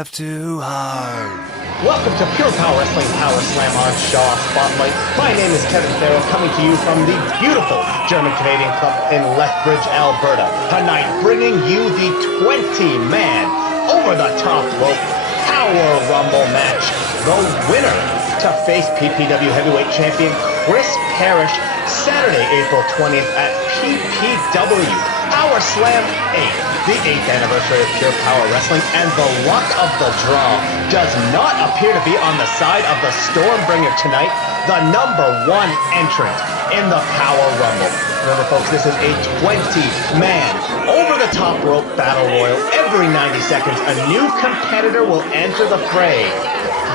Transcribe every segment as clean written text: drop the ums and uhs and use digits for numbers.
laugh too hard. Welcome to Pure Power Wrestling PowerSlam on Shaw Spotlight. My name is Kevin Farrell, coming to you from the beautiful German-Canadian Club in Lethbridge, Alberta. Tonight, bringing you the 20-man over-the-top rope Power Rumble match. The winner to face PPW Heavyweight Champion Chris Parrish, Saturday, April 20th at PPW PowerSlam 8. The 8th anniversary of Pure Power Wrestling, and the luck of the draw does not appear to be on the side of the Stormbringer tonight, the #1 entrant in the Power Rumble. Remember, folks, this is a 20-man over-the-top rope battle royal. Every 90 seconds, a new competitor will enter the fray.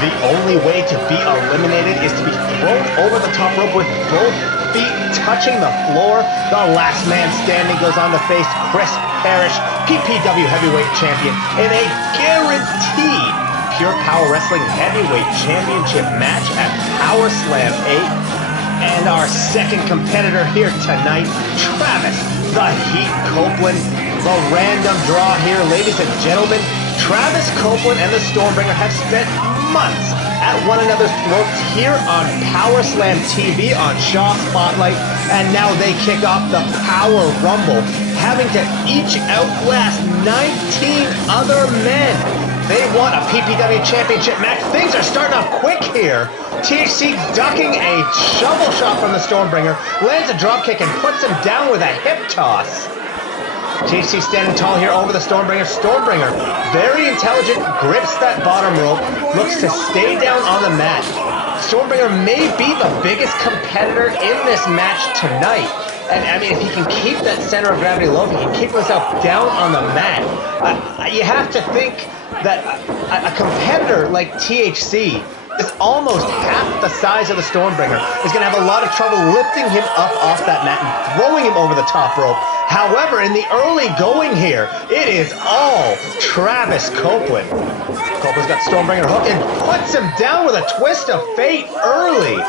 The only way to be eliminated is to be thrown over the top rope with both feet touching the floor. The last man standing goes on to face Chris Parrish, PPW Heavyweight Champion, in a guaranteed Pure Power Wrestling Heavyweight Championship match at PowerSlam 8. And our second competitor here tonight, Travis the Heat Copeland. The random draw here, ladies and gentlemen. Travis Copeland and the Stormbringer have spent months at one another's throats here on PowerSlam TV on Shaw Spotlight, and now they kick off the Power Rumble, having to each outlast 19 other men. They want a PPW Championship match. Things are starting off quick here. THC ducking a shovel shot from the Stormbringer, lands a dropkick and puts him down with a hip toss. THC standing tall here over the Stormbringer. Stormbringer, very intelligent, grips that bottom rope, looks to stay down on the mat. Stormbringer may be the biggest competitor in this match tonight. And I mean, if he can keep that center of gravity low, if he can keep himself down on the mat, you have to think that a competitor like THC is almost half the size of the Stormbringer, is going to have a lot of trouble lifting him up off that mat and throwing him over the top rope. However, in the early going here, it is all Travis Copeland. Copeland's got Stormbringer hooked and puts him down with a twist of fate early.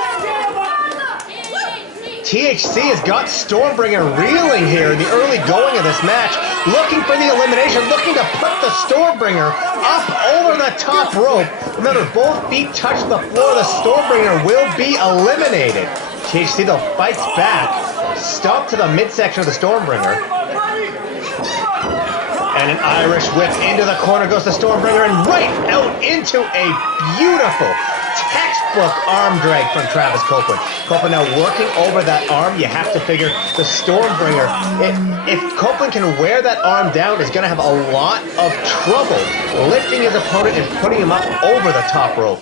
THC has got Stormbringer reeling here in the early going of this match, looking for the elimination, looking to put the Stormbringer up over the top rope. Remember, both feet touch the floor. The Stormbringer will be eliminated. THC, though, fights back. Stomp to the midsection of the Stormbringer. And an Irish whip into the corner goes the Stormbringer, and right out into a beautiful textbook arm drag from Travis Copeland. Copeland now working over that arm. You have to figure the Stormbringer, if Copeland can wear that arm down, is going to have a lot of trouble lifting his opponent and putting him up over the top rope.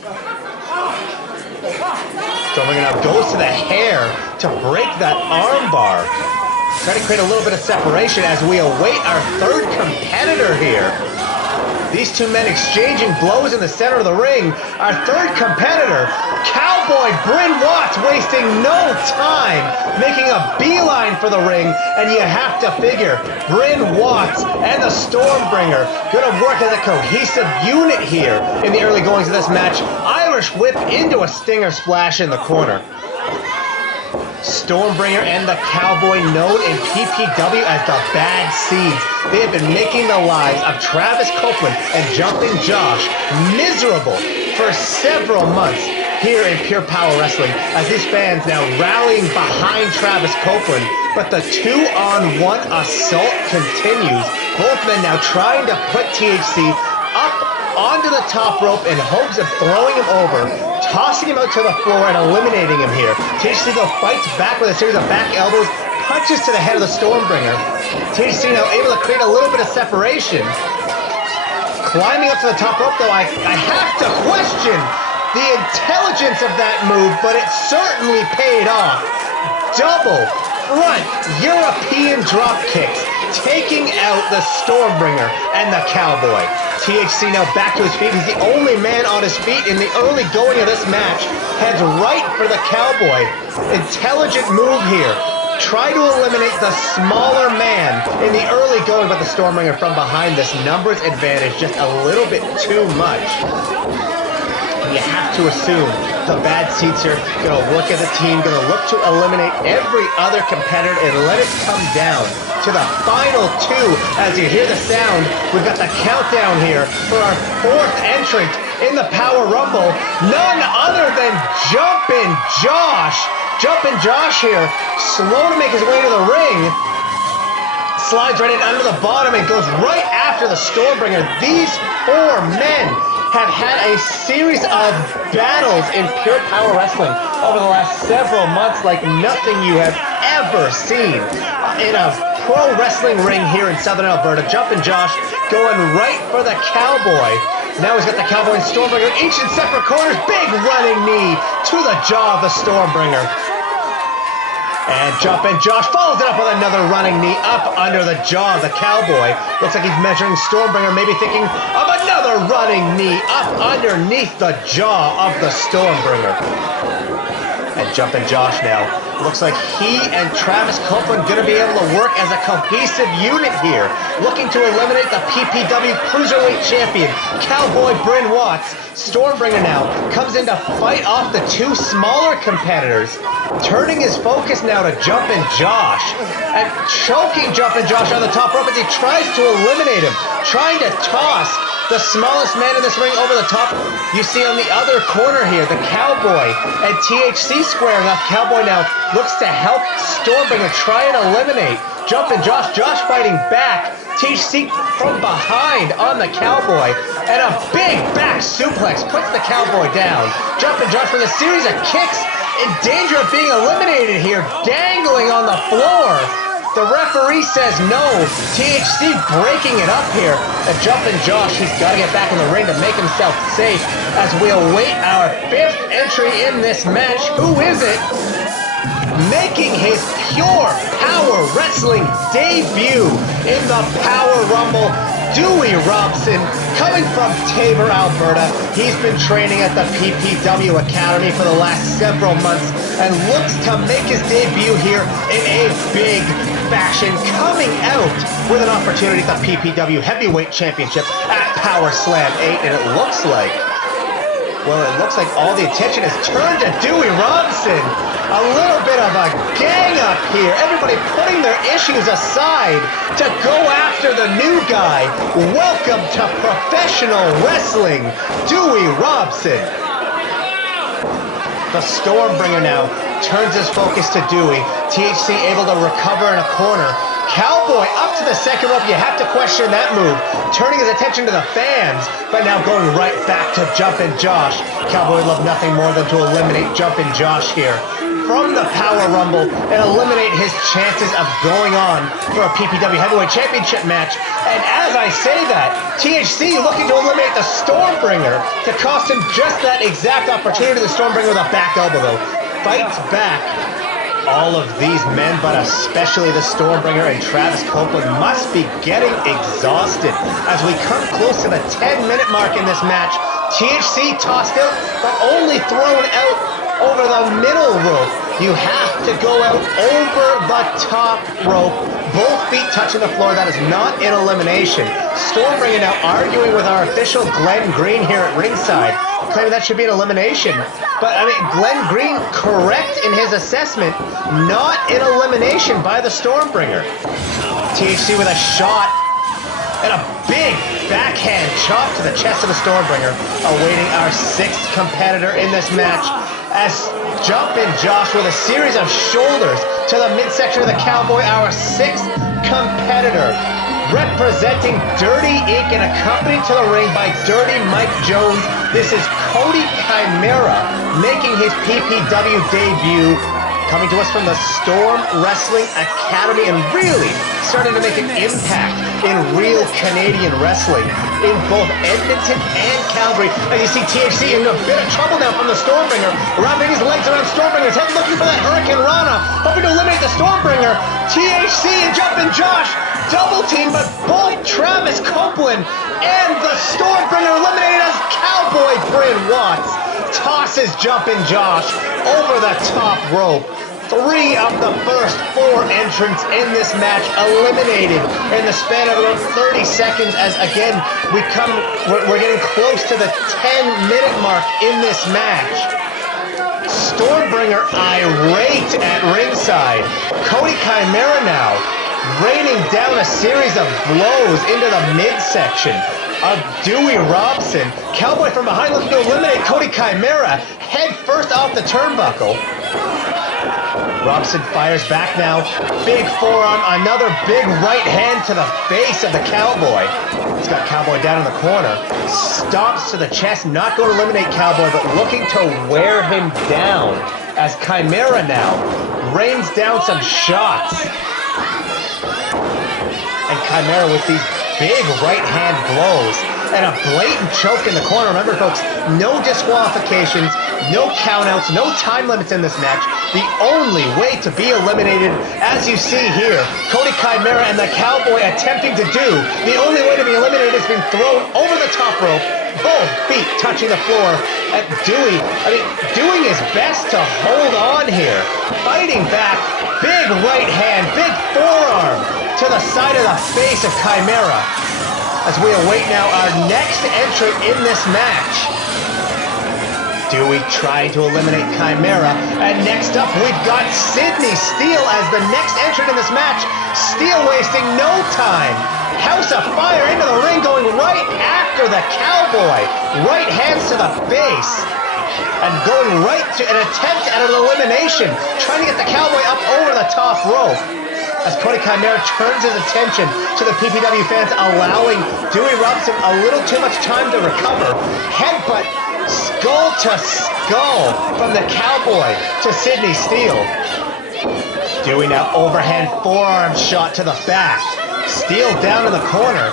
Stormbringer now goes to the hair to break that arm bar. Trying to create a little bit of separation as we await our third competitor here. These two men exchanging blows in the center of the ring. Our third competitor, Cowboy Bryn Watts, wasting no time, making a beeline for the ring. And you have to figure, Bryn Watts and the Stormbringer going to work as a cohesive unit here in the early goings of this match. Irish whip into a stinger splash in the corner. Stormbringer and the Cowboy, known in PPW as the Bad Seeds. They have been making the lives of Travis Copeland and Jumping Josh miserable for several months here in Pure Power Wrestling, as these fans now rallying behind Travis Copeland. But the 2-on-1 assault continues. Both men now trying to put THC up onto the top rope in hopes of throwing him over, tossing him out to the floor and eliminating him here. THC though fights back with a series of back elbows, punches to the head of the Stormbringer. THC now able to create a little bit of separation. Climbing up to the top rope though, I have to question the intelligence of that move, but it certainly paid off. Double front European drop kicks, taking out the Stormbringer and the Cowboy. THC now back to his feet. He's the only man on his feet in the early going of this match. Heads right for the Cowboy. Intelligent move here. Try to eliminate the smaller man in the early going, but the Stormbringer from behind, this numbers advantage just a little bit too much. you have to assume the bad seats here going to look at the team, going to look to eliminate every other competitor and let it come down to the final two. As you hear the sound, we've got the countdown here for our fourth entrant in the Power Rumble, none other than Jumpin' Josh. Jumpin' Josh here, slow to make his way to the ring, slides right in under the bottom and goes right after the Stormbringer. These four men have had a series of battles in pure power wrestling over the last several months like nothing you have ever seen in a pro wrestling ring here in Southern Alberta. Jumpin' Josh going right for the Cowboy. Now he's got the Cowboy and Stormbringer each in separate corners. Big running knee to the jaw of the Stormbringer. And Jumpin' Josh follows it up with another running knee up under the jaw of the Cowboy. Looks like he's measuring Stormbringer, maybe thinking of another running knee up underneath the jaw of the Stormbringer. And Jumpin' Josh now, looks like he and Travis Copeland going to be able to work as a cohesive unit here, looking to eliminate the PPW Cruiserweight Champion, Cowboy Bryn Watts. Stormbringer now comes in to fight off the two smaller competitors, turning his focus now to Jumpin' Josh, and choking Jumpin' Josh on the top rope as he tries to eliminate him, trying to toss the smallest man in this ring over the top. You see on the other corner here, the Cowboy and THC squaring up. Cowboy now looks to help Stormbringer try and eliminate Jumpin' Josh. Josh fighting back. THC from behind on the Cowboy, and a big back suplex puts the Cowboy down. Jumpin' Josh with a series of kicks, in danger of being eliminated here, dangling on the floor. The referee says no. THC breaking it up here. And Jumpin' Josh, he's got to get back in the ring to make himself safe as we await our fifth entry in this match. Who is it? Making his pure power wrestling debut in the Power Rumble, Dewey Robson, coming from Taber, Alberta. He's been training at the PPW Academy for the last several months and looks to make his debut here in a big fashion, coming out with an opportunity at the PPW Heavyweight Championship at PowerSlam 8, and it looks like all the attention is turned to Dewey Robson. A little bit of a gang up here. Everybody putting their issues aside to go after the new guy. Welcome to professional wrestling, Dewey Robson. The Stormbringer now turns his focus to Dewey. THC able to recover in a corner. Cowboy up to the second rope. You have to question that move. Turning his attention to the fans, but now going right back to Jumpin' Josh. Cowboy would love nothing more than to eliminate Jumpin' Josh here from the Power Rumble and eliminate his chances of going on for a PPW Heavyweight Championship match. And as I say that, THC looking to eliminate the Stormbringer to cost him just that exact opportunity. The Stormbringer with a back elbow though fights back. All of these men, but especially the Stormbringer and Travis Copeland, must be getting exhausted as we come close to the 10-minute mark in this match. THC tossed out, but only thrown out over the middle rope. You have to go out over the top rope. Both feet touching the floor. That is not an elimination. Stormbringer now arguing with our official Glenn Green here at ringside, claiming that should be an elimination. But, I mean, Glenn Green correct in his assessment, not an elimination by the Stormbringer. THC with a shot and a big backhand chop to the chest of the Stormbringer, awaiting our sixth competitor in this match as Jumpin' Josh with a series of shoulders to the midsection of the Cowboy, our sixth competitor. Representing Dirty Inc. and accompanied to the ring by Dirty Mike Jones, this is Cody Chimera making his PPW debut, coming to us from the Storm Wrestling Academy and really starting to make an impact in real Canadian wrestling in both Edmonton and Calgary. And you see THC in a bit of trouble now from the Stormbringer, wrapping his legs around Stormbringer's head, looking for that Hurricane Rana, hoping to eliminate the Stormbringer. THC and Jumpin' Josh double team, but both Travis Copeland and the Stormbringer eliminated as Cowboy Bryn Watts tosses Jumpin' Josh over the top rope. 3 of the first 4 entrants in this match eliminated in the span of about 30 seconds as, again, we're getting close to the 10-minute mark in this match. Stormbringer irate at ringside. Cody Chimera now raining down a series of blows into the midsection of Dewey Robson. Cowboy from behind looking to eliminate Cody Chimera, head first off the turnbuckle. Robson fires back now. Big forearm, another big right hand to the face of the Cowboy. He's got Cowboy down in the corner. Stomps to the chest, not going to eliminate Cowboy, but looking to wear him down as Chimera now rains down some shots. And Chimera with these big right hand blows and a blatant choke in the corner. Remember, folks, no disqualifications, no countouts, no time limits in this match. The only way to be eliminated, as you see here, Cody Chimera and the Cowboy attempting to do. The only way to be eliminated is being thrown over the top rope, both feet touching the floor. At Dewey, doing his best to hold on here. Fighting back, big right hand, big forearm to the side of the face of Chimera. As we await now our next entrant in this match. Dewey trying to eliminate Chimera. And next up, we've got Sydney Steele as the next entrant in this match. Steele wasting no time. House of Fire into the ring, going right after the Cowboy. Right hands to the face. And going right to an attempt at an elimination. Trying to get the Cowboy up over the top rope. As Cody Chimera turns his attention to the PPW fans, allowing Dewey Robson a little too much time to recover. Headbutt, skull to skull from the Cowboy to Sydney Steele. Dewey now overhand forearm shot to the back. Steele down in the corner.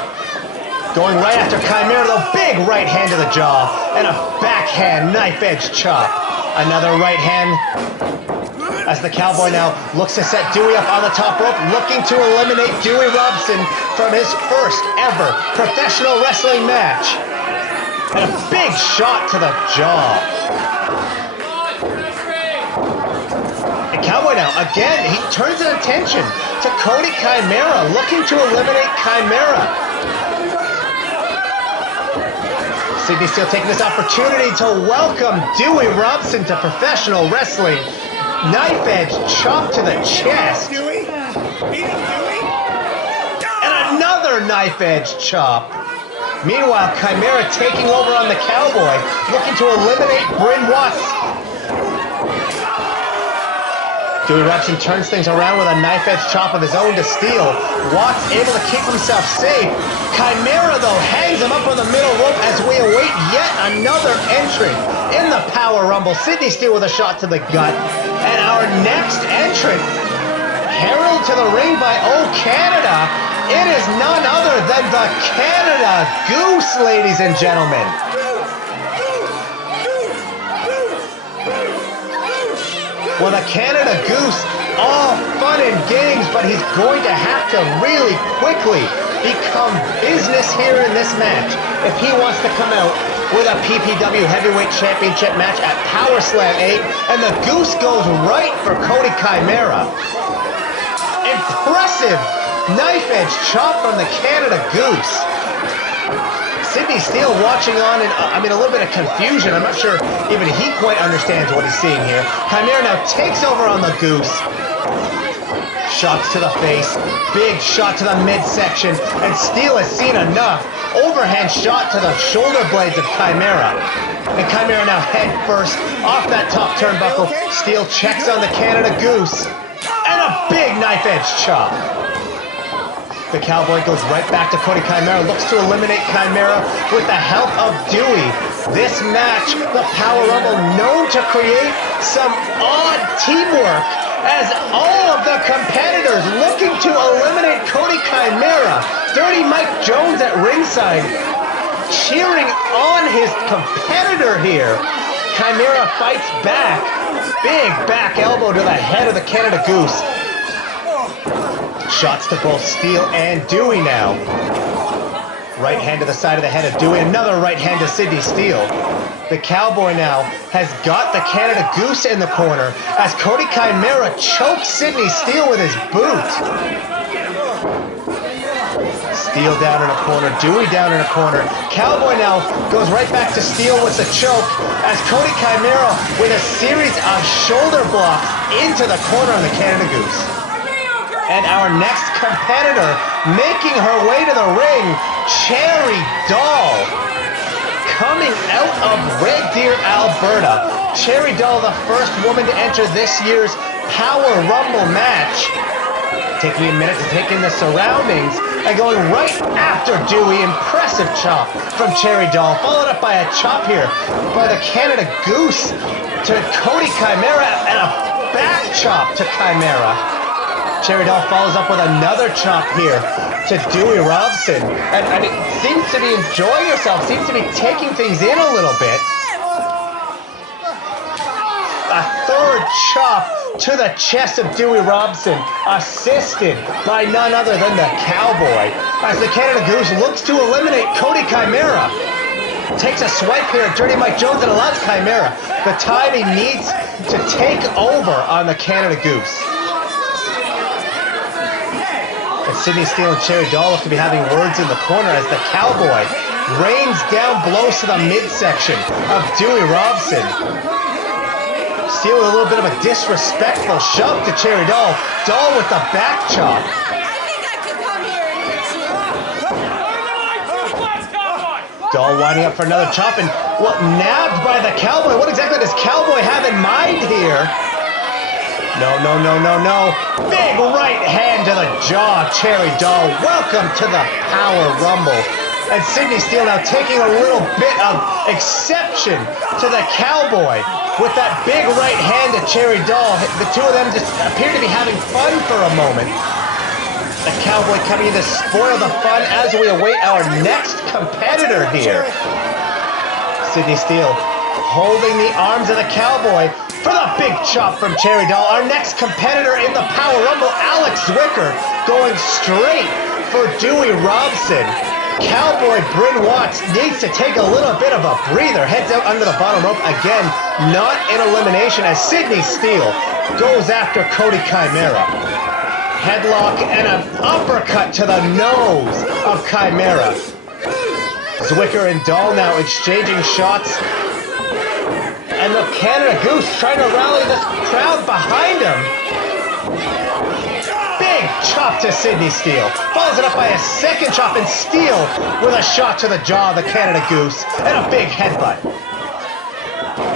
Going right after Chimera, though, big right hand to the jaw. And a backhand knife edge chop. Another right hand. As the Cowboy now looks to set Dewey up on the top rope, looking to eliminate Dewey Robson from his first ever professional wrestling match. And a big shot to the jaw. And Cowboy now, again, he turns his attention to Cody Chimera, looking to eliminate Chimera. Sydney Steele taking this opportunity to welcome Dewey Robson to professional wrestling. Knife edge chop to the chest. And another knife edge chop. Meanwhile, Chimera taking over on the Cowboy, looking to eliminate Bryn Watts. Dewey Robson turns things around with a knife edge chop of his own to Steele. Watts able to keep himself safe. Chimera, though, hangs him up on the middle rope as we await yet another entrant in the Power Rumble. Sydney Steele with a shot to the gut. And our next entrant, heralded to the ring by O Canada, it is none other than the Canada Goose, ladies and gentlemen. Well, the Canada Goose, all fun and games, but he's going to have to really quickly become business here in this match if he wants to come out with a PPW Heavyweight Championship match at PowerSlam 8, and the Goose goes right for Cody Chimera. Impressive knife edge chop from the Canada Goose. Sydney Steele watching on in, a little bit of confusion. I'm not sure even he quite understands what he's seeing here. Chimera now takes over on the Goose. Shots to the face, big shot to the midsection, and Steele has seen enough. Overhand shot to the shoulder blades of Chimera. And Chimera now head first off that top turnbuckle. Steele checks on the Canada Goose. And a big knife edge chop. The Cowboy goes right back to Cody Chimera, looks to eliminate Chimera with the help of Dewey. This match, the Power Rumble, known to create some odd teamwork as all of the competitors looking to eliminate Cody Chimera. Dirty Mike Jones at ringside, cheering on his competitor here. Chimera fights back. Big back elbow to the head of the Canada Goose. Shots to both Steele and Dewey now. Right hand to the side of the head of Dewey. Another right hand to Sidney Steele. The Cowboy now has got the Canada Goose in the corner as Cody Chimera chokes Sidney Steele with his boot. Steele down in a corner, Dewey down in a corner. Cowboy now goes right back to Steele with the choke as Cody Chimera with a series of shoulder blocks into the corner on the Canada Goose. And our next competitor making her way to the ring, Cherry Doll, coming out of Red Deer, Alberta. Cherry Doll, the first woman to enter this year's Power Rumble match. Taking a minute to take in the surroundings and going right after Dewey. Impressive chop from Cherry Doll, followed up by a chop here by the Canada Goose to Cody Chimera and a back chop to Chimera. Cherry Doll follows up with another chop here to Dewey Robson. And it seems to be enjoying herself, seems to be taking things in a little bit. A third chop to the chest of Dewey Robson, assisted by none other than the Cowboy. As the Canada Goose looks to eliminate Cody Chimera. Takes a swipe here at Dirty Mike Jones and allows Chimera the time he needs to take over on the Canada Goose. And Sidney Steele and Cherry Doll look to be having words in the corner as the Cowboy rains down blows to the midsection of Dewey Robson. Steele with a little bit of a disrespectful shove to Cherry Doll. Doll with the back chop. I think I can come here and hit you. Doll winding up for another chop and nabbed by the Cowboy. What exactly does Cowboy have in mind here? No. Big right hand to the jaw, Cherry Doll. Welcome to the Power Rumble. And Sidney Steele now taking a little bit of exception to the Cowboy with that big right hand to Cherry Doll. The two of them just appear to be having fun for a moment. The Cowboy coming in to spoil the fun as we await our next competitor here. Sidney Steele holding the arms of the Cowboy for the big chop from Cherry Doll. Our next competitor in the Power Rumble, Alex Zwicker, going straight for Dewey Robson. Cowboy Bryn Watts needs to take a little bit of a breather. Heads out under the bottom rope again. Not an elimination as Sidney Steele goes after Cody Chimera. Headlock and an uppercut to the nose of Chimera. Zwicker and Doll now exchanging shots. And the Canada Goose trying to rally this crowd behind him. Big chop to Sidney Steele. Follows it up by a second chop, and Steele with a shot to the jaw of the Canada Goose and a big headbutt.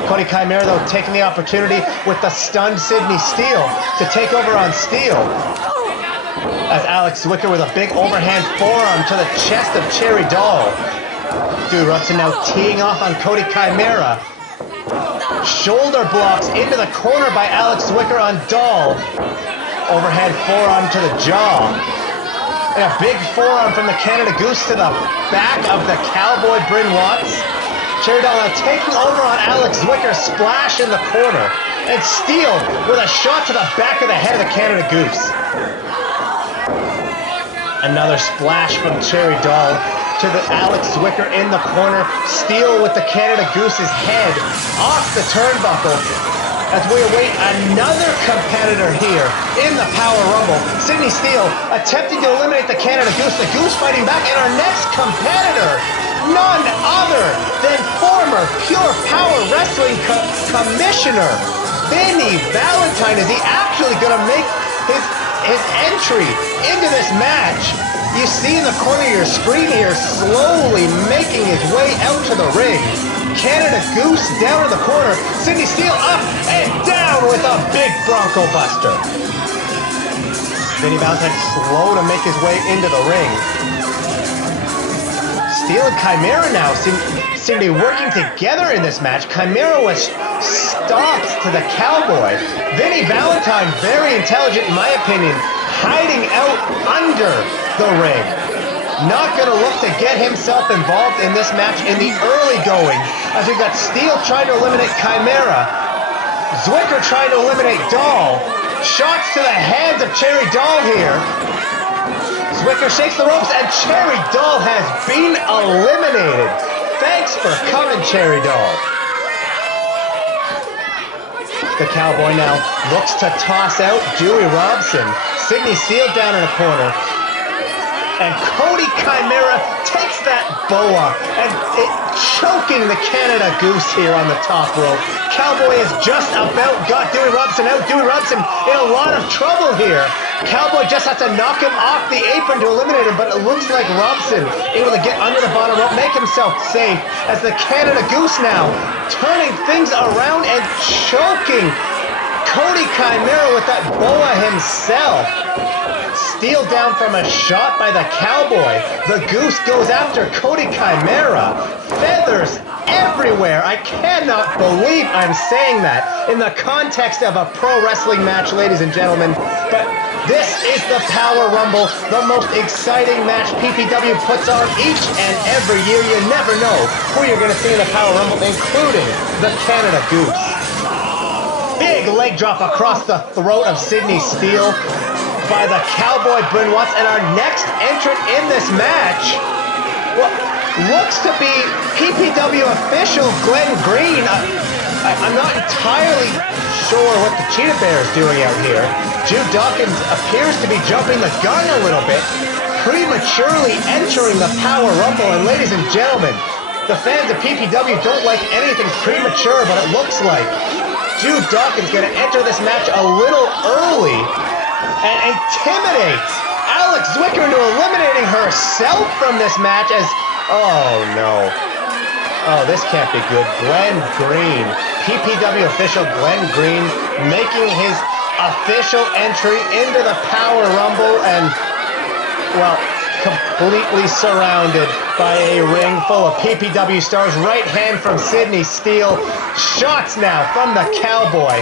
Cody Chimera, though, taking the opportunity with the stunned Sidney Steele to take over on Steele. As Alex Zwicker with a big overhand forearm to the chest of Cherry Doll. Dewey Robson now teeing off on Cody Chimera. Shoulder blocks into the corner by Alex Zwicker on Doll. Overhead forearm to the jaw. And a big forearm from the Canada Goose to the back of the Cowboy Bryn Watts. Cherry Doll now taking over on Alex Zwicker, splash in the corner. And Steele with a shot to the back of the head of the Canada Goose. Another splash from Cherry Doll to the Alex Zwicker in the corner. Steele with the Canada Goose's head off the turnbuckle. As we await another competitor here in the Power Rumble. Sidney Steele attempting to eliminate the Canada Goose. The Goose fighting back. And our next competitor, none other than former Pure Power Wrestling Commissioner Vinny Valentine. Is he actually going to make his entry into this match? You see in the corner of your screen here, slowly making his way out to the ring. Canada Goose down in the corner. Sidney Steele up and down with a big Bronco Buster. Vinny Valentine slow to make his way into the ring. Steele and Chimera now seem to be working together in this match. Chimera was stopped to the Cowboy. Vinny Valentine, very intelligent in my opinion, hiding out under the ring. Not going to look to get himself involved in this match in the early going, as we've got Steele trying to eliminate Chimera, Zwicker trying to eliminate Doll, shots to the hands of Cherry Doll here. Zwicker shakes the ropes, and Cherry Doll has been eliminated. Thanks for coming, Cherry Doll. The Cowboy now looks to toss out Dewey Robson. Sydney Steele down in a corner. And Cody Chimera takes that boa and choking the Canada Goose here on the top rope. Cowboy has just about got Dewey Robson out. Dewey Robson in a lot of trouble here. Cowboy just has to knock him off the apron to eliminate him, but it looks like Robson able to get under the bottom rope, make himself safe as the Canada Goose now turning things around and choking Cody Chimera with that boa himself. Steele down from a shot by the Cowboy. The Goose goes after Cody Chimera. Feathers everywhere. I cannot believe I'm saying that in the context of a pro wrestling match, ladies and gentlemen. But this is the Power Rumble, the most exciting match PPW puts on each and every year. You never know who you're going to see in the Power Rumble, including the Canada Goose. Big leg drop across the throat of Sydney Steele by the Cowboy Bryn Watts, and our next entrant in this match, well, looks to be PPW official Glenn Green. I'm not entirely sure what the Cheetah Bear is doing out here. Jude Dawkins appears to be jumping the gun a little bit, prematurely entering the Power Rumble, and ladies and gentlemen, the fans of PPW don't like anything premature, but it looks like Jude Dawkins going to enter this match a little early and intimidates Alex Zwicker into eliminating herself from this match as, oh no. Oh, this can't be good. Glenn Green, PPW official Glenn Green, making his official entry into the Power Rumble and, well, completely surrounded by a ring full of PPW stars. Right hand from Sydney Steele. Shots now from the Cowboy.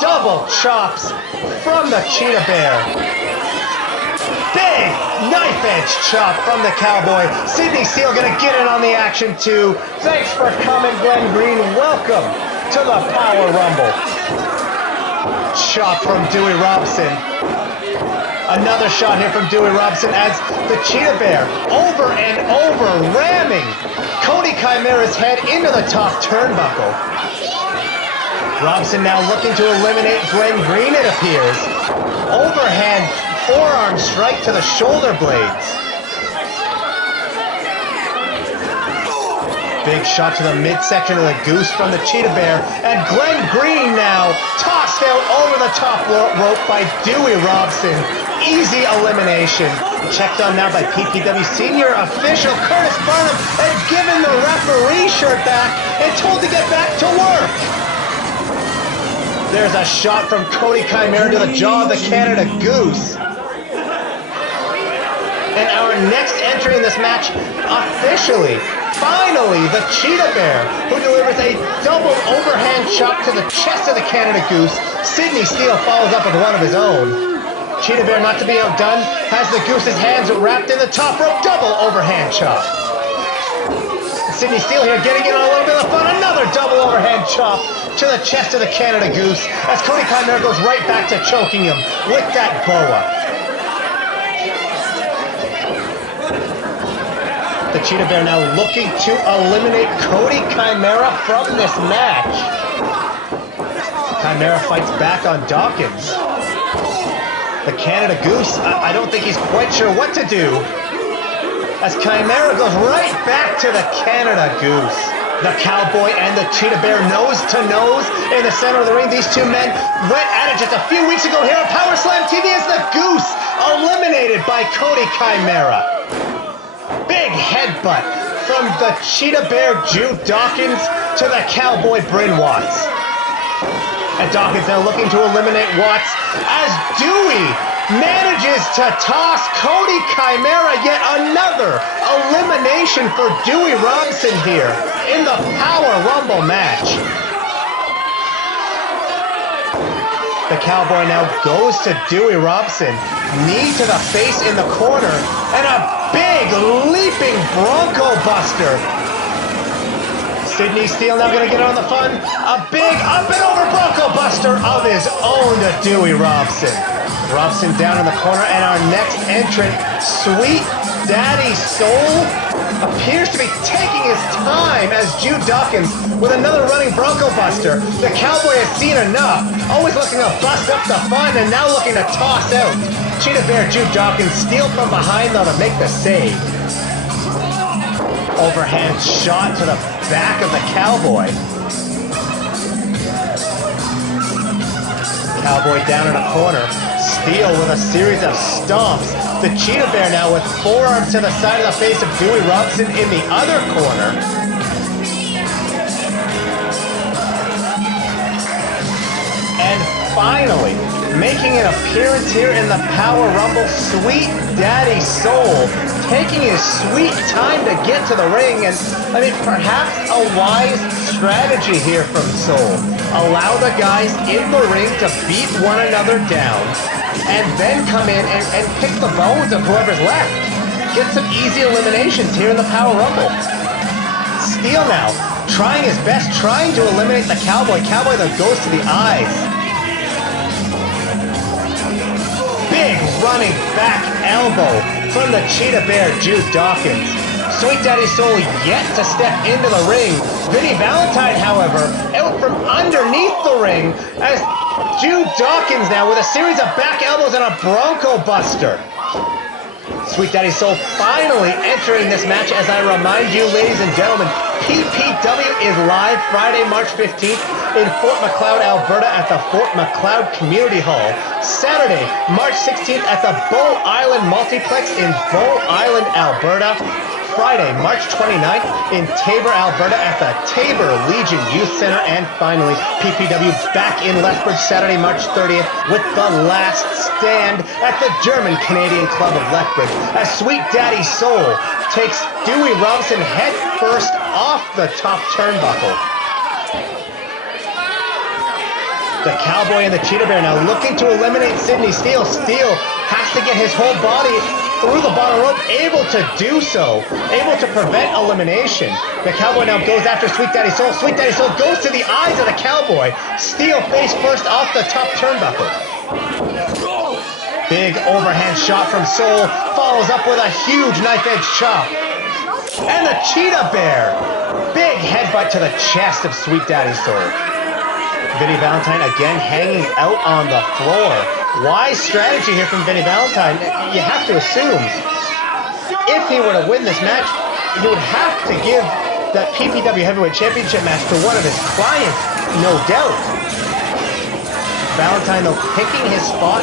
Double chops from the Cheetah Bear. Big knife edge chop from the Cowboy. Sydney Steele gonna get in on the action too. Thanks for coming, Glenn Green. Welcome to the Power Rumble. Chop from Dewey Robson. Another shot here from Dewey Robson as the Cheetah Bear over and over ramming Cody Chimera's head into the top turnbuckle. Robson now looking to eliminate Glenn Green, it appears. Overhand forearm strike to the shoulder blades. Big shot to the midsection of the Goose from the Cheetah Bear. And Glenn Green now tossed out over the top rope by Dewey Robson. Easy elimination. Checked on now by PPW senior official Curtis Barnum and given the referee shirt back and told to get back to work. There's a shot from Cody Chimera to the jaw of the Canada Goose. And our next entry in this match, officially, finally, the Cheetah Bear, who delivers a double overhand chop to the chest of the Canada Goose. Sydney Steele follows up with one of his own. Cheetah Bear, not to be outdone, has the Goose's hands wrapped in the top rope, double overhand chop. Sydney Steele here getting in on a little bit of fun. Another double overhand chop to the chest of the Canada Goose as Cody Chimera goes right back to choking him with that boa. The Cheetah Bear now looking to eliminate Cody Chimera from this match. Chimera fights back on Dawkins. The Canada Goose, I don't think he's quite sure what to do, as Chimera goes right back to the Canada Goose. The Cowboy and the Cheetah Bear nose to nose in the center of the ring. These two men went at it just a few weeks ago here on PowerSlam TV as the Goose eliminated by Cody Chimera. Big headbutt from the Cheetah Bear Jude Dawkins to the Cowboy Bryn Watts. And Dawkins now looking to eliminate Watts as Dewey manages to toss Cody Chimera. Yet another elimination for Dewey Robson here in the Power Rumble match. The Cowboy now goes to Dewey Robson, knee to the face in the corner, and a big leaping Bronco Buster. Sydney Steele now going to get on the fun. A big up and over Bronco Buster of his own to Dewey Robson. Robson down in the corner, and our next entrant Sweet Daddy Soul appears to be taking his time as Jude Dawkins with another running Bronco Buster. The Cowboy has seen enough, always looking to bust up the fun and now looking to toss out. Cheetah Bear Jude Dawkins steal from behind though to make the save. Overhand shot to the back of the Cowboy. Cowboy down in a corner. Steele with a series of stomps. The Cheetah Bear now with forearms to the side of the face of Dewey Robson in the other corner. And finally, making an appearance here in the Power Rumble, Sweet Daddy Soul, taking his sweet time to get to the ring, and I mean, perhaps a wise strategy here from Soul. Allow the guys in the ring to beat one another down, and then come in and pick the bones of whoever's left. Get some easy eliminations here in the Power Rumble. Steele now, trying his best, trying to eliminate the Cowboy. Cowboy that goes to the eyes. Big running back elbow from the Cheetah Bear, Jude Dawkins. Sweet Daddy Soul yet to step into the ring. Vinnie Valentine, however, out from underneath the ring as Jude Dawkins now with a series of back elbows and a Bronco Buster. Sweet Daddy Soul finally entering this match. As I remind you, ladies and gentlemen, PPW is live Friday, March 15th in Fort Macleod, Alberta at the Fort Macleod Community Hall. Saturday, March 16th at the Bull Island Multiplex in Bull Island, Alberta. Friday, March 29th in Tabor, Alberta at the Tabor Legion Youth Center. And finally, PPW back in Lethbridge Saturday, March 30th with the last stand at the German-Canadian Club of Lethbridge as Sweet Daddy Soul takes Dewey Robson head first off the top turnbuckle. The Cowboy and the Cheetah Bear now looking to eliminate Sidney Steele. Steele has to get his whole body through the bottom rope, able to do so, able to prevent elimination. The Cowboy now goes after Sweet Daddy Soul. Sweet Daddy Soul goes to the eyes of the Cowboy. Steele face first off the top turnbuckle. Big overhand shot from Soul, follows up with a huge knife edge chop. And the Cheetah Bear, big headbutt to the chest of Sweet Daddy Soul. Vinnie Valentine again hanging out on the floor. Wise strategy here from Vinnie Valentine. You have to assume if he were to win this match, he would have to give that PPW Heavyweight Championship match to one of his clients, no doubt. Valentine, though, picking his spot,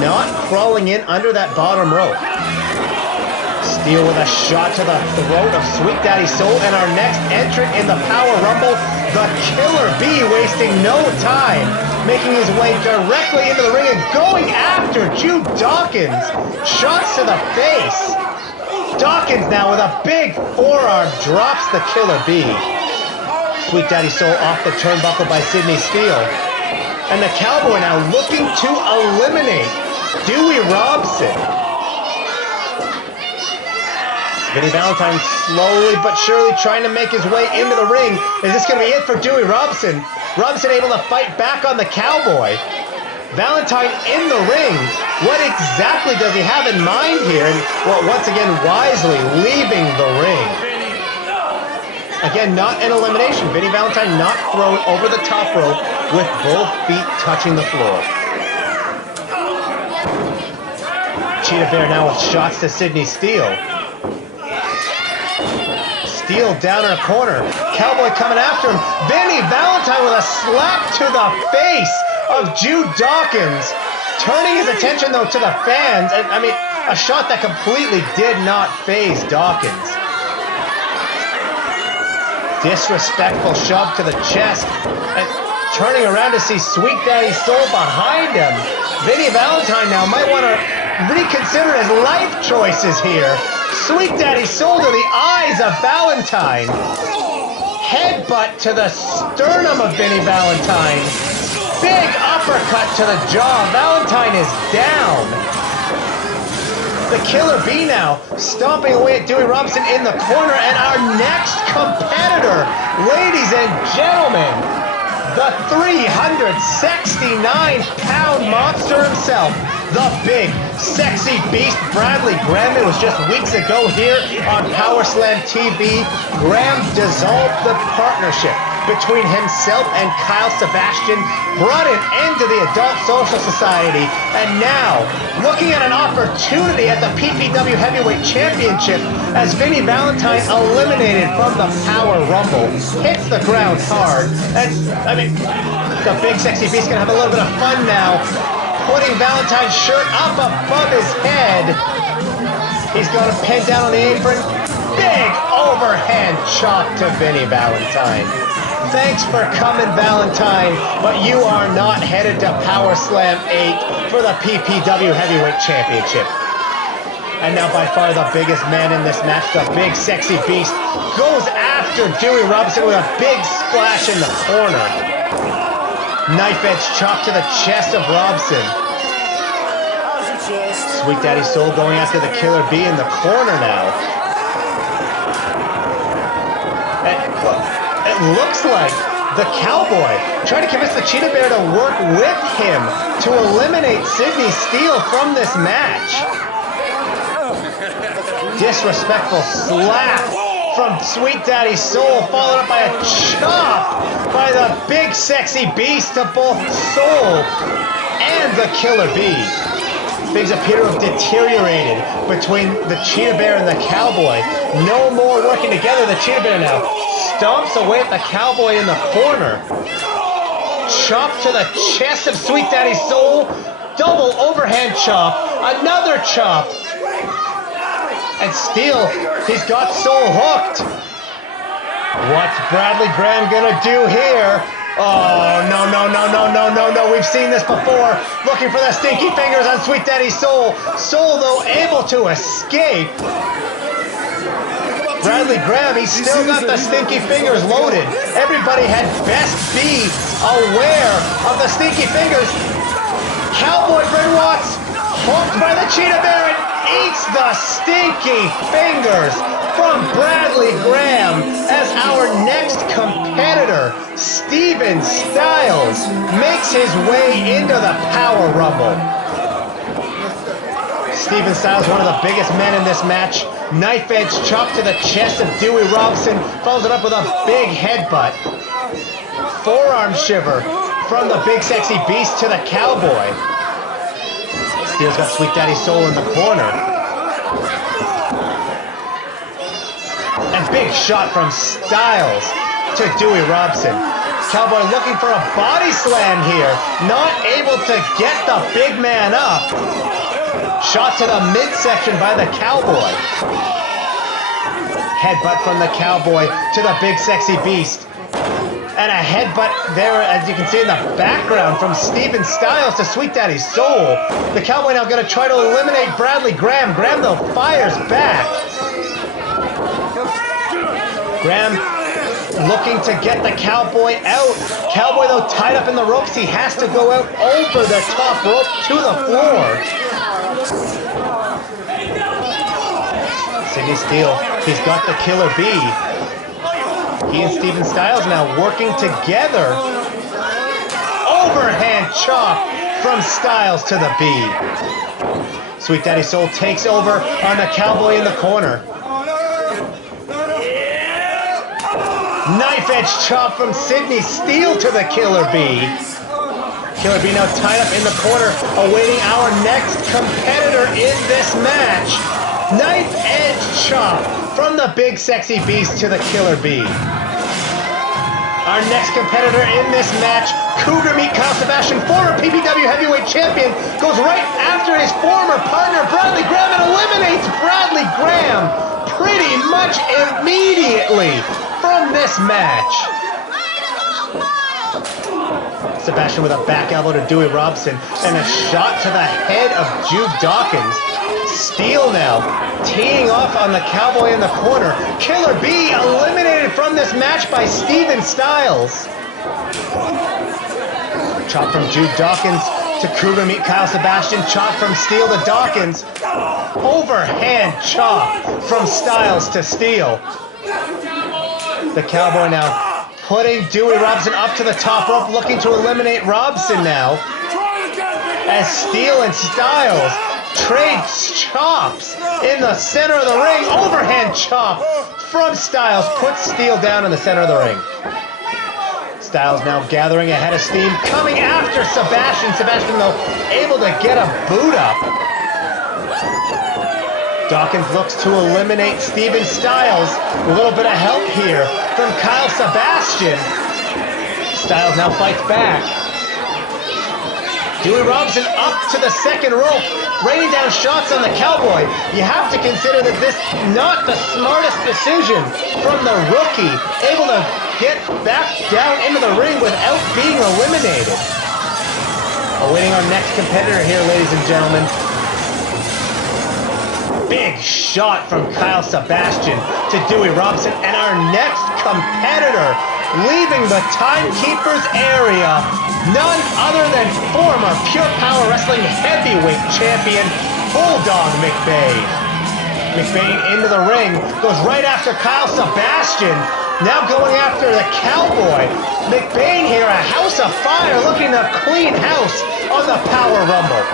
not crawling in under that bottom rope. Steele with a shot to the throat of Sweet Daddy Soul, and our next entrant in the Power Rumble, the Killer Bee, wasting no time, making his way directly into the ring and going after Jude Dawkins. Shots to the face. Dawkins now with a big forearm drops the Killer Bee. Sweet Daddy Soul off the turnbuckle by Sidney Steele. And the Cowboy now looking to eliminate Dewey Robson. Vinnie Valentine slowly but surely trying to make his way into the ring. Is this going to be it for Dewey Robson? Robson able to fight back on the Cowboy. Valentine in the ring. What exactly does he have in mind here? And, well, once again, wisely leaving the ring. Again, not an elimination. Vinnie Valentine not thrown over the top rope with both feet touching the floor. Cheetah Bear now with shots to Sidney Steele. Steele down in a corner. Cowboy coming after him. Vinnie Valentine with a slap to the face of Jude Dawkins. Turning his attention, though, to the fans. And, I mean, a shot that completely did not faze Dawkins. Disrespectful shove to the chest. And turning around to see Sweet Daddy Soul behind him. Vinnie Valentine now might want to reconsider his life choices here. Sweet Daddy Soul to the eyes of Valentine. Headbutt to the sternum of Vinnie Valentine. Big uppercut to the jaw. Valentine is down. The Killer Bee now stomping away at Dewey Robson in the corner. And our next competitor, ladies and gentlemen, the 369-pound monster himself, the big, sexy beast, Bradley Graham. It was just weeks ago here on PowerSlam TV. Graham dissolved the partnership between himself and Kyle Sebastian, brought an end to the Adult Social Society, and now looking at an opportunity at the PPW Heavyweight Championship as Vinny Valentine, eliminated from the Power Rumble, hits the ground hard. And I mean, the big sexy beast gonna have a little bit of fun now, putting Valentine's shirt up above his head. He's got him pinned down on the apron. Big overhand chop to Vinny Valentine. Thanks for coming, Valentine, but you are not headed to PowerSlam 8 for the PPW Heavyweight Championship. And now by far the biggest man in this match, the big sexy beast, goes after Dewey Robinson with a big splash in the corner. Knife edge chop to the chest of Robson. Sweet Daddy Soul going after the Killer Bee in the corner now. It looks like the Cowboy trying to convince the Cheetah Bear to work with him to eliminate Sidney Steele from this match. Disrespectful slap from Sweet Daddy Soul, followed up by a chop by the big sexy beast to both Soul and the Killer Bee. Things appear to have deteriorated between the Cheetah Bear and the Cowboy. No more working together. The Cheetah Bear now stomps away at the Cowboy in the corner. Chop to the chest of Sweet Daddy Soul. Double overhand chop. Another chop. And Steele, he's got Soul hooked. What's Bradley Graham gonna do here? Oh, no. We've seen this before. Looking for the stinky fingers on Sweet Daddy Soul. Soul, though, able to escape. Bradley Graham, he's still got the stinky fingers loaded. Everybody had best be aware of the stinky fingers. Cowboy Bryn Watts hooked by the Cheetah Bear and eats the stinky fingers from Bradley Graham as our next competitor, Steven Styles, makes his way into the Power Rumble. Steven Styles, one of the biggest men in this match. Knife edge chop to the chest of Dewey Robinson, follows it up with a big headbutt. Forearm shiver from the big sexy beast to the Cowboy. Steele's got Sweet Daddy Soul in the corner. And big shot from Styles to Dewey Robson. Cowboy looking for a body slam here. Not able to get the big man up. Shot to the midsection by the Cowboy. Headbutt from the Cowboy to the big sexy beast. And a headbutt there, as you can see in the background, from Steven Styles to Sweet Daddy Soul. The Cowboy now going to try to eliminate Bradley Graham. Graham, though, fires back. Graham looking to get the Cowboy out. Cowboy, though, tied up in the ropes. He has to go out over the top rope to the floor. Sidney Steele, he's got the Killer Bee. He and Steven Styles now working together. Overhand chop from Styles to the Bee. Sweet Daddy Soul takes over on the Cowboy in the corner. Knife edge chop from Sidney Steele to the Killer Bee. Killer Bee now tied up in the corner, awaiting our next competitor in this match. Knife edge chop from the big sexy beast to the Killer Bee. Our next competitor in this match, Cougar Meat Kyle Sebastian, former PPW Heavyweight Champion, goes right after his former partner Bradley Graham and eliminates Bradley Graham pretty much immediately from this match. Sebastian with a back elbow to Dewey Robson and a shot to the head of Jude Dawkins. Steele now teeing off on the Cowboy in the corner. Killer Bee eliminated from this match by Steven Styles. Chop from Jude Dawkins to Cougar Meat Kyle Sebastian. Chop from Steele to Dawkins. Overhand chop from Styles to Steele. The Cowboy now putting Dewey Robson up to the top rope, looking to eliminate Robson now. as Steele and Styles trade chops in the center of the ring. Overhand chop from Styles puts Steele down in the center of the ring. Styles now gathering a head of steam, coming after Sebastian. Sebastian, though, able to get a boot up. Dawkins looks to eliminate Steven Styles. A little bit of help here from Kyle Sebastian. Styles now fights back. Dewey Robinson up to the second rope, raining down shots on the Cowboy. You have to consider that this not the smartest decision from the rookie, able to get back down into the ring without being eliminated. Awaiting our next competitor here, ladies and gentlemen. Big shot from Kyle Sebastian to Dewey Robinson, and our next competitor leaving the timekeeper's area, none other than former Pure Power Wrestling heavyweight champion, Bulldog McBain. McBain into the ring, goes right after Kyle Sebastian, now going after the Cowboy. McBain here, a house of fire, looking to clean house on the Power Rumble.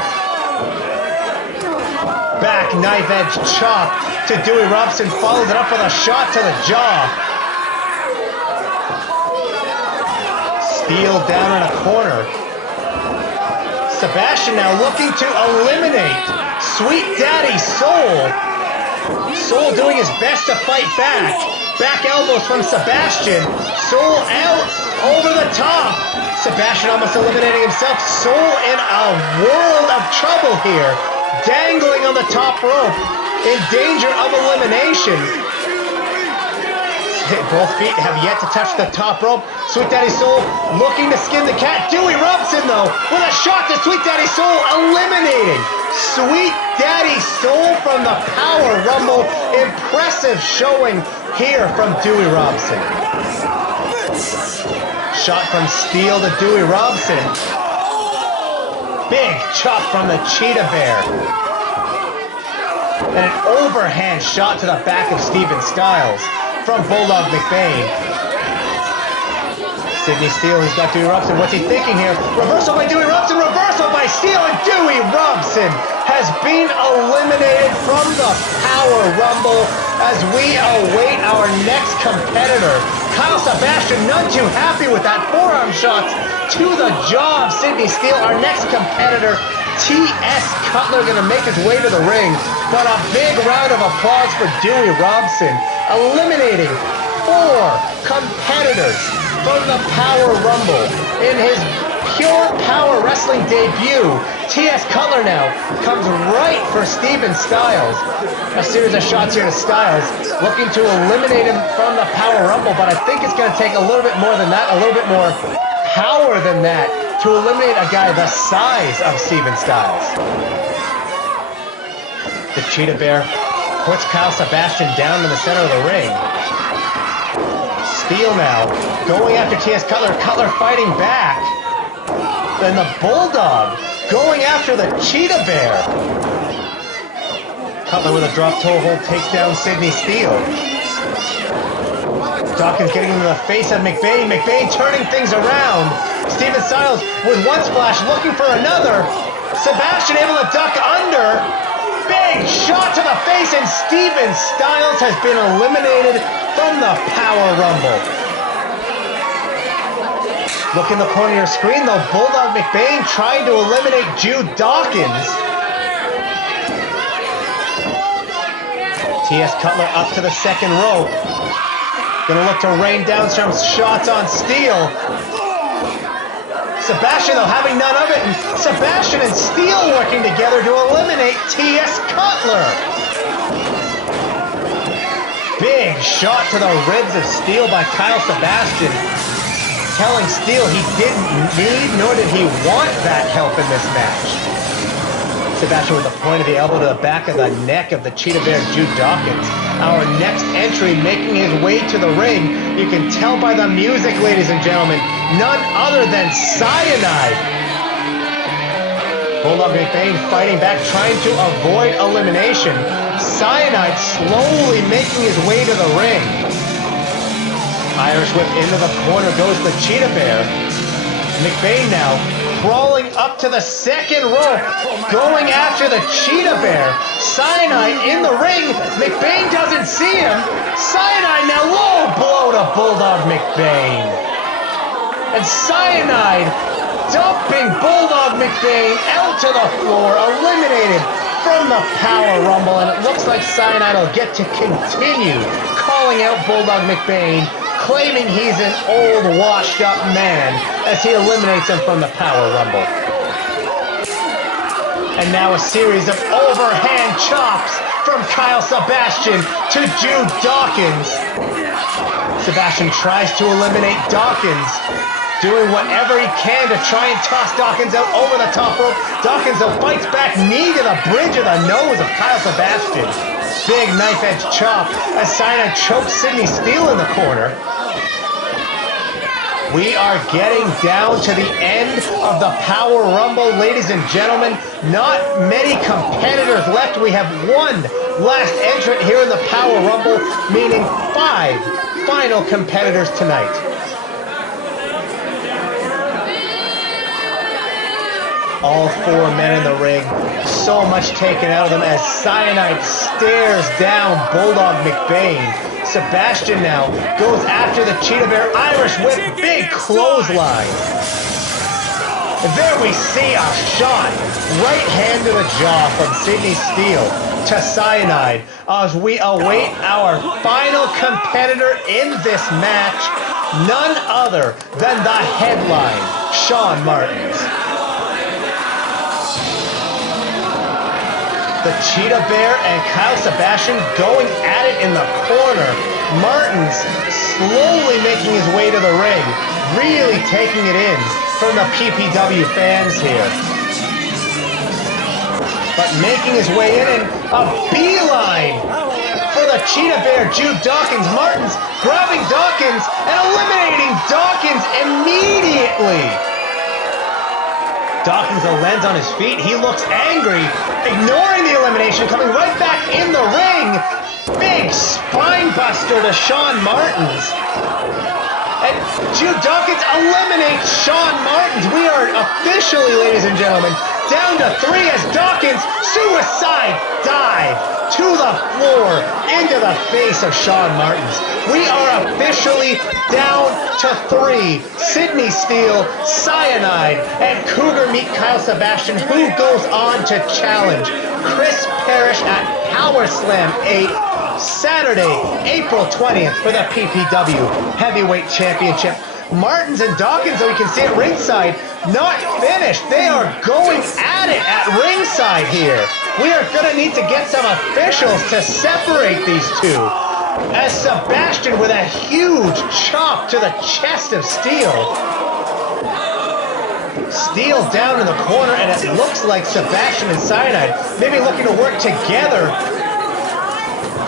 Back knife edge chop to Dewey Robinson, follows it up with a shot to the jaw. Steele down in a corner. Sebastian now looking to eliminate Sweet Daddy Soul. Soul doing his best to fight back. Back elbows from Sebastian. Soul out over the top. Sebastian almost eliminating himself. Soul in a world of trouble here. Dangling on the top rope, in danger of elimination. Both feet have yet to touch the top rope. Sweet Daddy Soul looking to skin the cat. Dewey Robinson, though, with a shot to Sweet Daddy Soul, eliminating Sweet Daddy Soul from the Power Rumble. Impressive showing here from Dewey Robinson. Shot from Steele to Dewey Robinson. Big chop from the Cheetah Bear. And an overhand shot to the back of Steven Styles from Bulldog McBain. Sidney Steele has got Dewey Robinson. What's he thinking here? Reversal by Dewey Robinson. Reversal by Steele. And Dewey Robinson has been eliminated from the Power Rumble as we await our next competitor. Kyle Sebastian, none too happy with that forearm shots to the jaw of Sidney Steele. Our next competitor, T.S. Cutler, going to make his way to the ring. But a big round of applause for Dewey Robinson, eliminating 4 competitors from the Power Rumble in his Pure Power Wrestling debut. T.S. Cutler now comes right for Steven Styles. A series of shots here to Styles, looking to eliminate him from the Power Rumble, but I think it's going to take a little bit more than that, a little bit more power than that, to eliminate a guy the size of Steven Styles. The Cheetah Bear puts Kyle Sebastian down in the center of the ring. Steele now going after T.S. Cutler. Cutler fighting back. Then the Bulldog going after the Cheetah Bear. Cutler with a drop toe hold takes down Sidney Steele. Dawkins getting into the face of McBain. McBain turning things around. Steven Styles with one splash looking for another. Sebastian able to duck under. Big shot to the face, and Steven Styles has been eliminated from the Power Rumble. Look in the corner of your screen, though. Bulldog McBain trying to eliminate Jude Dawkins. T.S. Cutler up to the second rope. Gonna look to rain down some shots on Steele. Sebastian, though, having none of it, and Sebastian and Steele working together to eliminate T.S. Cutler. Big shot to the ribs of Steele by Kyle Sebastian, telling Steele he didn't need nor did he want that help in this match. Sebastian with the point of the elbow to the back of the neck of the Cheetah Bear, Jude Dawkins. Our next entry making his way to the ring. You can tell by the music, ladies and gentlemen, none other than Cyanide. Bulldog McBain fighting back, trying to avoid elimination. Cyanide slowly making his way to the ring. Irish whip into the corner goes the Cheetah Bear. McBain now crawling up to the second rope, going after the Cheetah Bear. Cyanide in the ring. McBain doesn't see him. Cyanide now low blow to Bulldog McBain. And Cyanide dumping Bulldog McBain out to the floor, eliminated from the Power Rumble, and it looks like Cyanide will get to continue calling out Bulldog McBain, claiming he's an old, washed-up man as he eliminates him from the Power Rumble. And now a series of overhand chops from Kyle Sebastian to Jude Dawkins. Sebastian tries to eliminate Dawkins, doing whatever he can to try and toss Dawkins out over the top rope. Dawkins though fights back, knee to the bridge of the nose of Kyle Sebastian. Big knife edge chop as Cyanide chokes Sydney Steele in the corner. We are getting down to the end of the Power Rumble, ladies and gentlemen. Not many competitors left. We have one last entrant here in the Power Rumble, meaning 5 final competitors tonight. All 4 men in the ring, so much taken out of them as Cyanide stares down Bulldog McBain. Sebastian now goes after the Cheetah Bear Irish Whip, big clothesline. And there we see a shot, right hand to the jaw from Sydney Steele to Cyanide as we await our final competitor in this match, none other than the headline, Shawn Martins. The Cheetah Bear and Kyle Sebastian going at it in the corner. Martins slowly making his way to the ring, really taking it in from the PPW fans here. But making his way in and a beeline for the Cheetah Bear, Jude Dawkins. Martins grabbing Dawkins and eliminating Dawkins immediately. Dawkins lands on his feet. He looks angry, ignoring the elimination, coming right back in the ring. Big spine buster to Shawn Martins. And Jude Dawkins eliminates Shawn Martins. We are officially, ladies and gentlemen, down to 3 as Dawkins suicide dive to the floor into the face of Shawn Martins. We are officially down to 3. Sydney Steele, Cyanide, and Cougar meet Kyle Sebastian, who goes on to challenge Chris Parrish at PowerSlam 8 Saturday, April 20th for the PPW Heavyweight Championship. Martins and Dawkins, though you can see at ringside, not finished. They are going at it at ringside here. We are going to need to get some officials to separate these two. As Sebastian with a huge chop to the chest of Steele. Steele down in the corner, and it looks like Sebastian and Cyanide maybe looking to work together.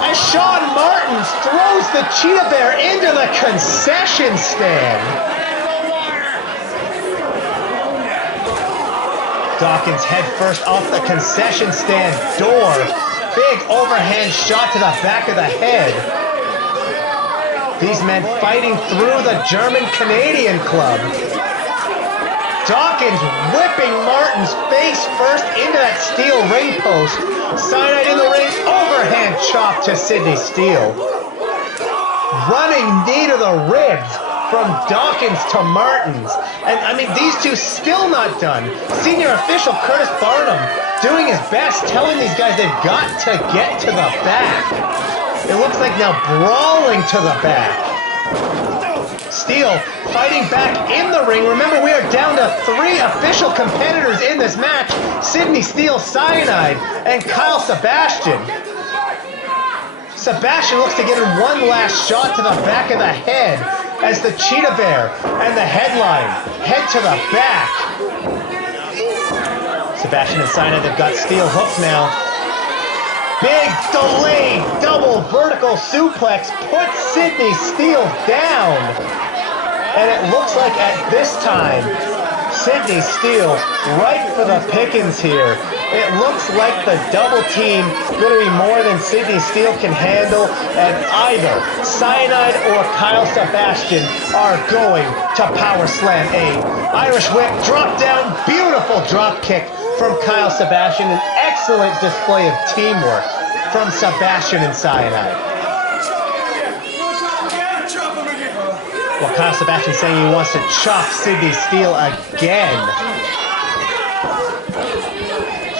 As Shawn Martins throws the Cheetah Bear into the concession stand. Dawkins head first off the concession stand door. Big overhand shot to the back of the head. These men fighting through the German-Canadian club. Dawkins whipping Martins face first into that steel ring post. Cyanide in the ring, overhand chop to Sydney Steele. Running knee to the ribs from Dawkins to Martins. And I mean, these two still not done. Senior official Curtis Barnum doing his best, telling these guys they've got to get to the back. It looks like now brawling to the back. Steele fighting back in the ring. Remember, we are down to 3 official competitors in this match. Sydney Steele, Cyanide, and Kyle Sebastian. Sebastian looks to get him one last shot to the back of the head as the Cheetah Bear and the headline head to the back. Sebastian and Cyanide, they've got Steele hooked now. Big delayed double vertical suplex puts Sydney Steele down. And it looks like at this time, Sydney Steele ripe for the pickings here It looks like the double team going to be more than Sydney Steele can handle, and either Cyanide or Kyle Sebastian are going to PowerSlam 8. Irish whip, drop down, beautiful drop kick from Kyle Sebastian. An excellent display of teamwork from Sebastian and Cyanide. Well, Kyle Sebastian saying he wants to chop Sydney Steele again.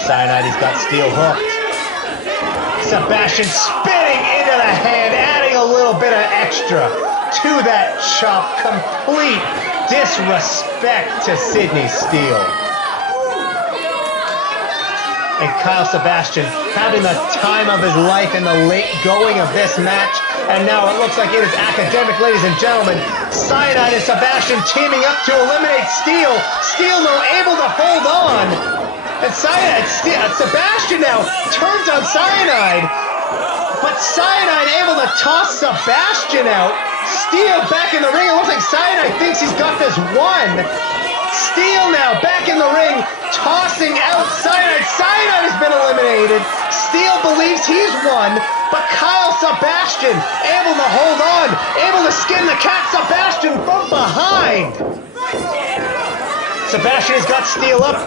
Cyanide, he's got Steele hooked. Sebastian spinning into the hand, adding a little bit of extra to that chop. Complete disrespect to Sydney Steele. And Kyle Sebastian having the time of his life in the late going of this match. And now it looks like it is academic, ladies and gentlemen. Cyanide and Sebastian teaming up to eliminate Steele. Steele though able to hold on. And Sebastian now turns on Cyanide. But Cyanide able to toss Sebastian out. Steele back in the ring. It looks like Cyanide thinks he's got this one. Steele now back in the ring, tossing out Cyanide. Cyanide has been eliminated. Steele believes he's won, but Kyle Sebastian able to hold on, able to skin the cat. Sebastian from behind. Sebastian has got Steele up.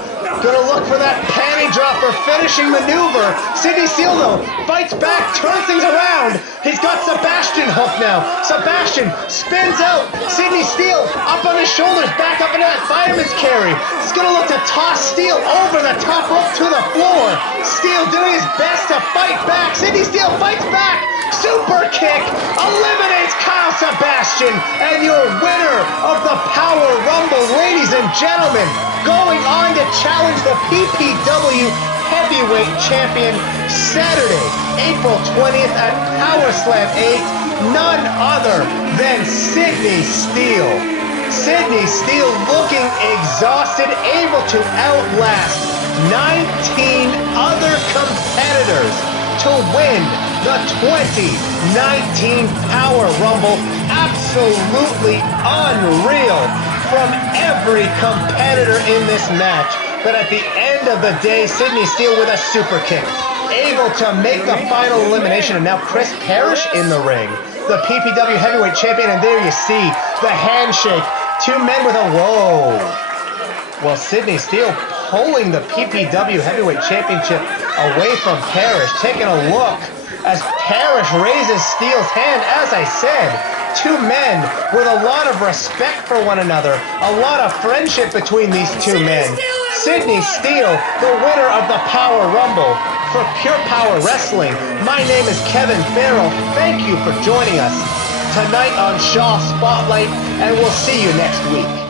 Gonna look for that panty dropper finishing maneuver. Sydney Steele though fights back, turns things around. He's got Sebastian hooked now. Sebastian spins out. Sydney Steele up on his shoulders, back up into that fireman's carry. He's gonna look to toss Steele over the top rope to the floor. Steele doing his best to fight back. Sydney Steele fights back. Super kick eliminates Kyle Sebastian, and your winner of the Power Rumble, ladies and gentlemen, going on to challenge the PPW Heavyweight Champion Saturday, April 20th at PowerSlam 8, none other than Sydney Steele. Sydney Steele looking exhausted, able to outlast 19 other competitors to win the 2019 Power Rumble. Absolutely unreal from every competitor in this match. But at the end of the day, Sydney Steele with a super kick, able to make the final elimination. And now Chris Parrish in the ring, the PPW Heavyweight Champion. And there you see the handshake. Two men with a whoa. Well, Sydney Steele pulling the PPW Heavyweight Championship away from Parrish, taking a look as Parrish raises Steele's hand. As I said, two men with a lot of respect for one another, a lot of friendship between these two men. Sydney Steele, the winner of the Power Rumble for Pure Power Wrestling. My name is Kevin Farrell. Thank you for joining us tonight on Shaw Spotlight, and we'll see you next week.